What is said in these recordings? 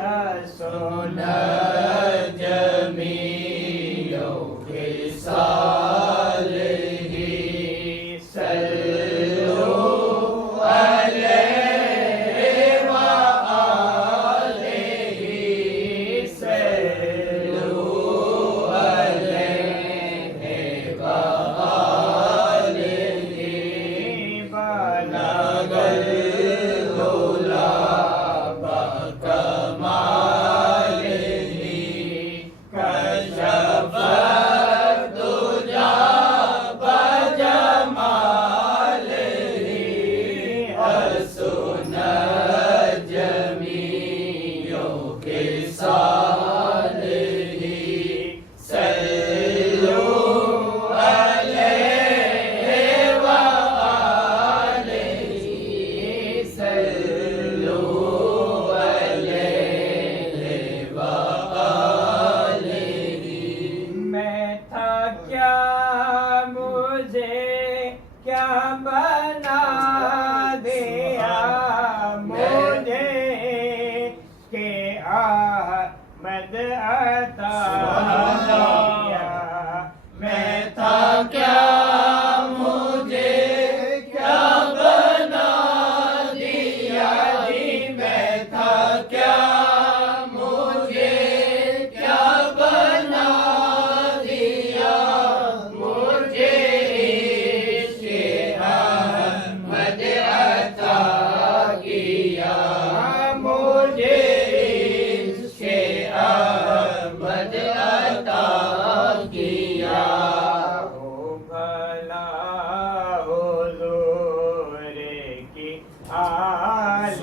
हसन जमीयों के सालिही सल्लु अलैहि व आलिही सल्लु अलैहि व आलिही बलगल हुला बकमालिही कशफ दुजा बजमालिही हसन जमीयों के सालिही सल्लु अलैहि व आलिही सल्लु अलैहि व आलिही। मैं था क्या मुझे क्या बना दिया मुझे के अहमद अता किया। मैं था क्या मुझे क्या बना दिया जी। मैं था क्या मुझे क्या बना दिया मुझे इश्क़ अहमद अता किया। मुझे इश्क़ अहमद अता किया। हो भला हुज़ूर की आल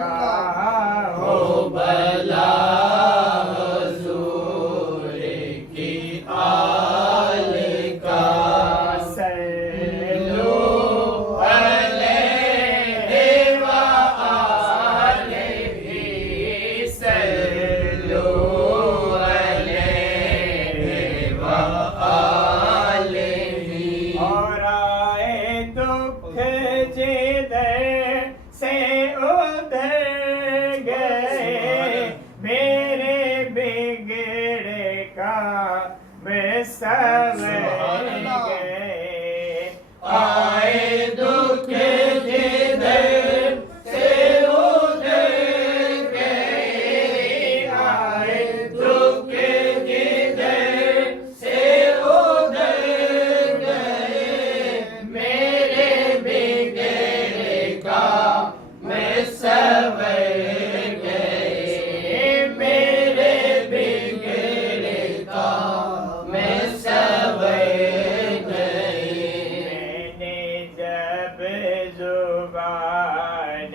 का हो भला हुज़ूर की आल का सल्लु अलैहि व आलिही सल्लु अलैहि व आलिही। और आए दुख जिधर से उधर गए मेरे बिगड़े का मैं संवर गए। आए दुख जिधर से उधर गए आए दुख जिधर से उधर गए मेरे बिगड़े का मैं संवर गए। मेरे बिगड़े का मैं संवर गए। मैंने जब जुबान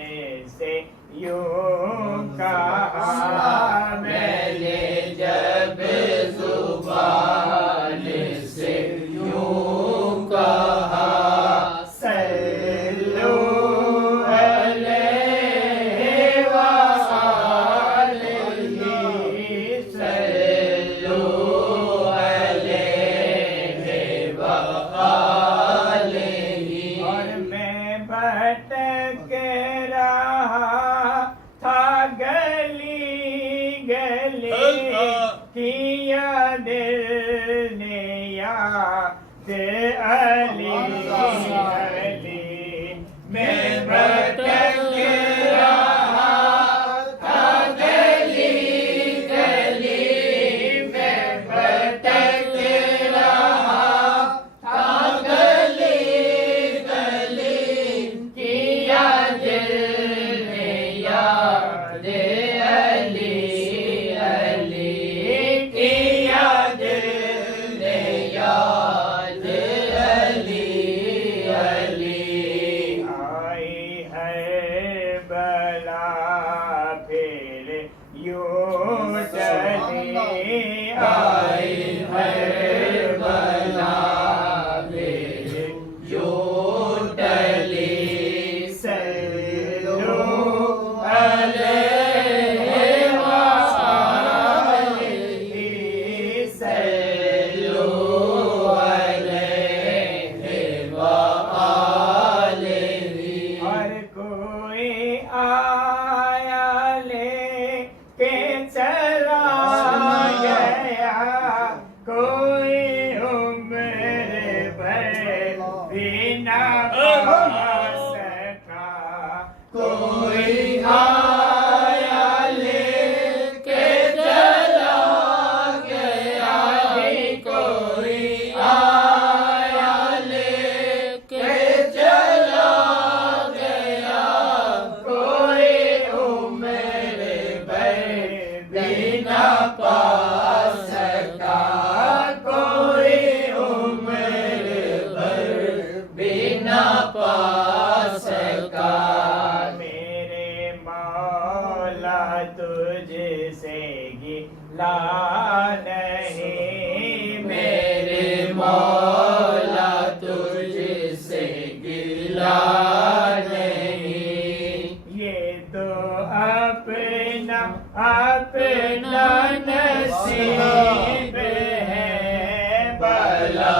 से यूं कहा मैंने जब जुबान से यूं कहा सल्लु अलैहि व आलिही सल्लु अलैहि व आलिही। और मैं भटक रहा था गली गली किया दिल ने याद अली अली। मैं भटक रहा था गली गली मैं भटक रहा था गली गली किया दिल ने याद अली अली किया दिल ने याद अली अली। आई है बला फिर यूं चली आई है बला फिर यूं टली सल्लु अलैहि व आलिही सल्लु अलैहि व आलिही। और कोई आया ले तुझसे गिला नहीं मेरे मौला तुझसे गिला नहीं। ये तो अपना नसीब है भला